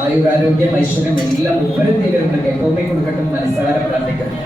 ആയുരാരോഗ്യം ഐശ്വര്യം എല്ലാം ഉപരി തീരുന്നുണ്ട് എപ്പോഴും കൊടുക്കട്ടും മനസ്സാര പ്രാർത്ഥിക്കുന്നു.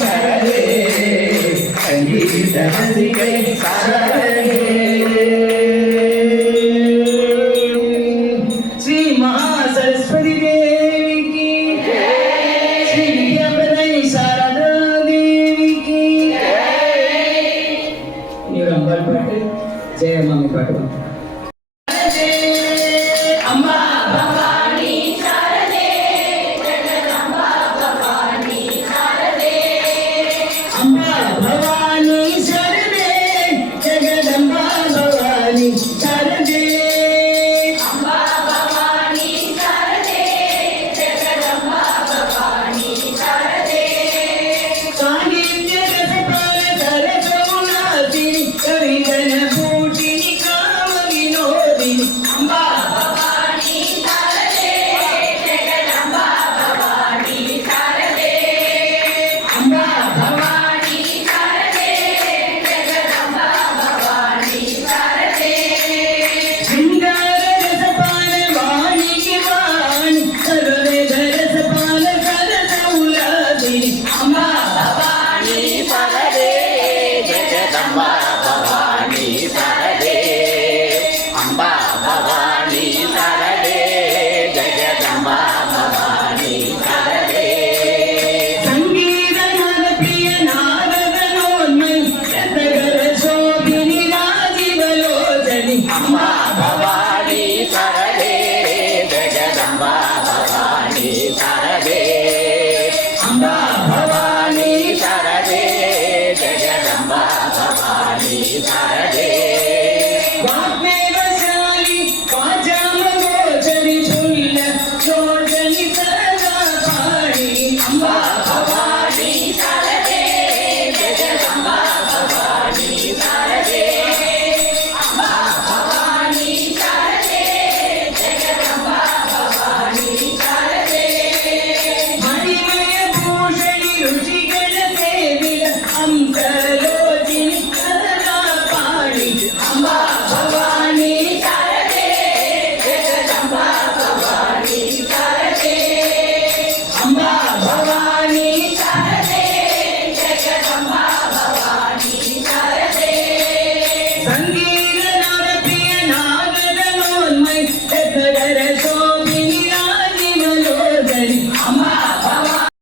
சரதே சங்கீத ரசிகை சரதே ஸ்ரீ மகா சரஸ்வதி தேவி கி ஸ்ரீ வித்யாபதை சாரதா தேவி கி நீ ஒரு அம்பாள் பாட்டு ஜெயமாமி பாட்டு அம்மா பவானி சரதே ஜெகதம்பா பவானி சரதே அம்மா பவானி சரதே ஜெகதம்பா பவானி சரதே அம்மா பவானி சரதே ஜெகதம்பா பவானி சரதே சாகித்ய ரசபால சரசமுனாதினி கவிதன பூஷினி காம வினோதினி அம்மா பவானி சரதே ஜெகதம்பா பவானி சரதே அம்மா பவானி சரதே ஜெகதம்பா பவானி சரதே சிங்கார ரசபால வாணிகி வாணி சர்வவேத ரசபால சரசமுலாதினி அம்மா பவானி சரதே ஜெகதம்பா பவானி சரதே அம்பா பவானி சரதே ஜெகதம்பா பவானி சரதே சங்கீத நாத பிரிய நாரதனோன்மை ரத்தகர சோபினி ராஜிவலோச்சனி அம்மா பவானி சரதே ஜெகதம்பா பவானி சரதே அம்பா பவானி சரதே ஜெகதம்பா பவானி சரதே